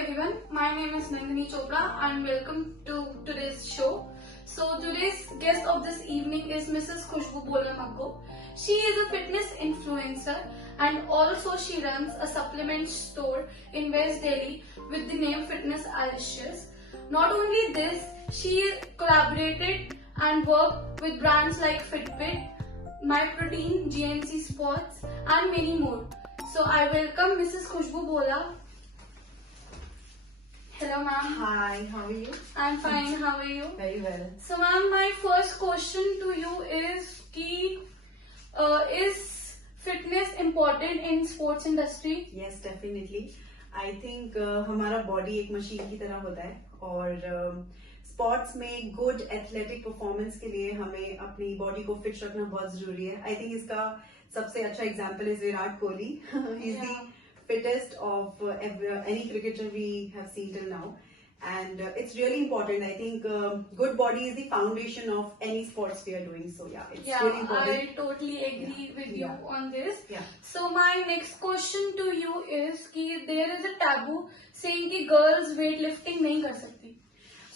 everyone, my name is Nandini Chopra and welcome to today's show. So today's guest of this evening is Mrs. Khushbu Bola Maggo. She is a fitness influencer and also she runs a supplement store in West Delhi with the name Fitness Alicious. Not only this, she collaborated and worked with brands like Fitbit, MyProtein, GNC Sports and many more. So I welcome Mrs. Khushbu Bola. Hello ma'am. Hi, how are you? I'm fine, how are you? Very well. So ma'am, my first question to you is is fitness important in sports industry? Yes, definitely. I think हमारा body एक machine की तरह होता है और स्पोर्ट्स में good athletic performance के लिए हमें अपनी बॉडी को फिट रखना बहुत जरूरी है. आई थिंक इसका सबसे अच्छा example is Virat Kohli. He is the fittest of any cricketer we have seen till now, and it's really important. I think good body is the foundation of any sports we are doing, so it's really important. I totally agree with you on this. So my next question to you is कि there is a taboo saying कि girls weightlifting नहीं कर सकती.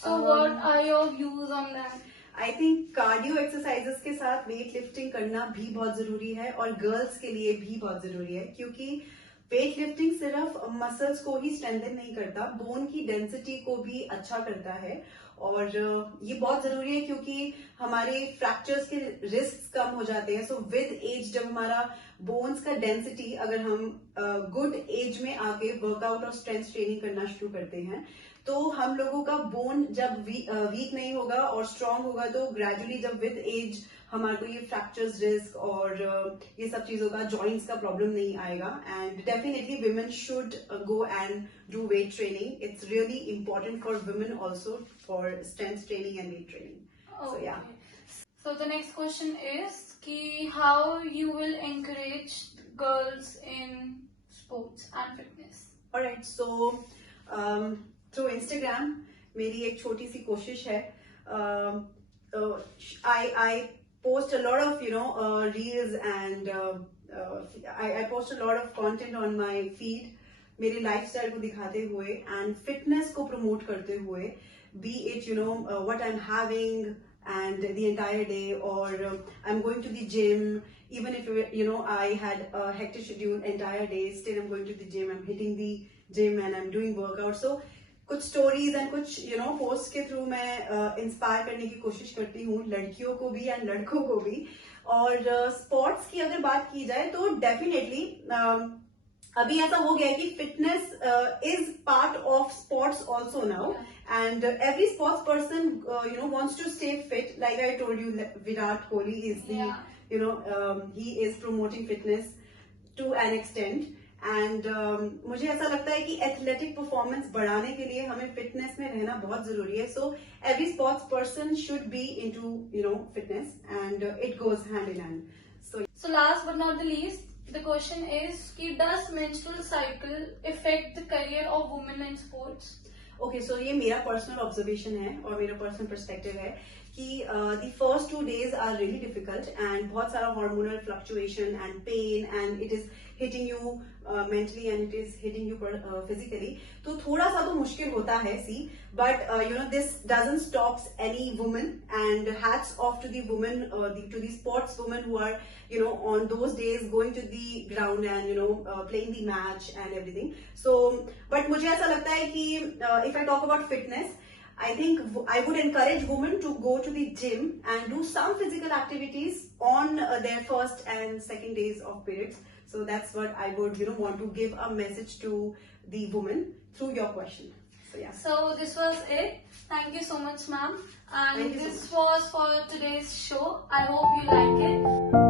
So what are your views on that? I think cardio exercises के साथ weight lifting करना भी बहुत जरूरी है और गर्ल्स के लिए भी बहुत जरूरी है, क्योंकि वेट लिफ्टिंग सिर्फ मसल्स को ही स्ट्रेंथन नहीं करता, बोन की डेंसिटी को भी अच्छा करता है. और ये बहुत जरूरी है क्योंकि हमारे फ्रैक्चर्स के रिस्क कम हो जाते हैं. सो विद एज जब हमारा बोन्स का डेंसिटी, अगर हम गुड एज में आके वर्कआउट और स्ट्रेंथ ट्रेनिंग करना शुरू करते हैं तो हम लोगों का बोन जब वीक नहीं होगा और स्ट्रांग होगा, तो ग्रेजुअली जब विद एज हमारे को ये फ्रैक्चर्स रिस्क और ये सब चीजों का जॉइंट्स का प्रॉब्लम नहीं आएगा. And definitely women should go and do weight training. It's really important for women also for strength training and weight training. So the next question is कि how you will encourage girls in sports and fitness? Alright, so through Instagram मेरी एक छोटी सी कोशिश है. I post a lot of reels and I post a lot of content on my feed, मेरे लाइफस्टाइल को दिखाते हुए एंड फिटनेस को प्रमोट करते हुए, be it what I'm having and the entire day, or I'm going to the gym, even if I had a hectic schedule entire day, still I'm going to the gym, I'm hitting the gym and I'm doing workout. So कुछ stories and कुछ पोस्ट के थ्रू मैं इंस्पायर करने की कोशिश करती हूँ लड़कियों को भी एंड लड़कों को भी. और स्पोर्ट्स की अगर बात की जाए तो डेफिनेटली अभी ऐसा हो गया है कि fitness is part of sports also now, and every sports person wants to stay fit. Like I told you, Virat Kohli is he is promoting fitness to an extent. And मुझे ऐसा लगता है कि एथलेटिक परफॉर्मेंस बढ़ाने के लिए हमें फिटनेस में रहना बहुत जरूरी है. So every sports person should be into fitness and it goes hand in hand. So last but not the least, the question is कि does menstrual cycle affect the career of women in sports? Okay, so ये मेरा personal observation है और मेरा personal perspective है कि the first 2 days are really difficult and बहुत सारा hormonal fluctuation and pain and it is hitting you mentally and it is hitting you physically. तो थोड़ा सा तो मुश्किल होता है see, but this doesn't stops any woman and hats off to the woman, to the sports woman who are on those days going to the ground and playing the match and everything. So but मुझे ऐसा लगता है कि if I talk about fitness, I think I would encourage women to go to the gym and do some physical activities on their first and second days of periods. So that's what I would want to give a message to the women through your question. So this was it. Thank you so much, ma'am. And this was for today's show. I hope you like it.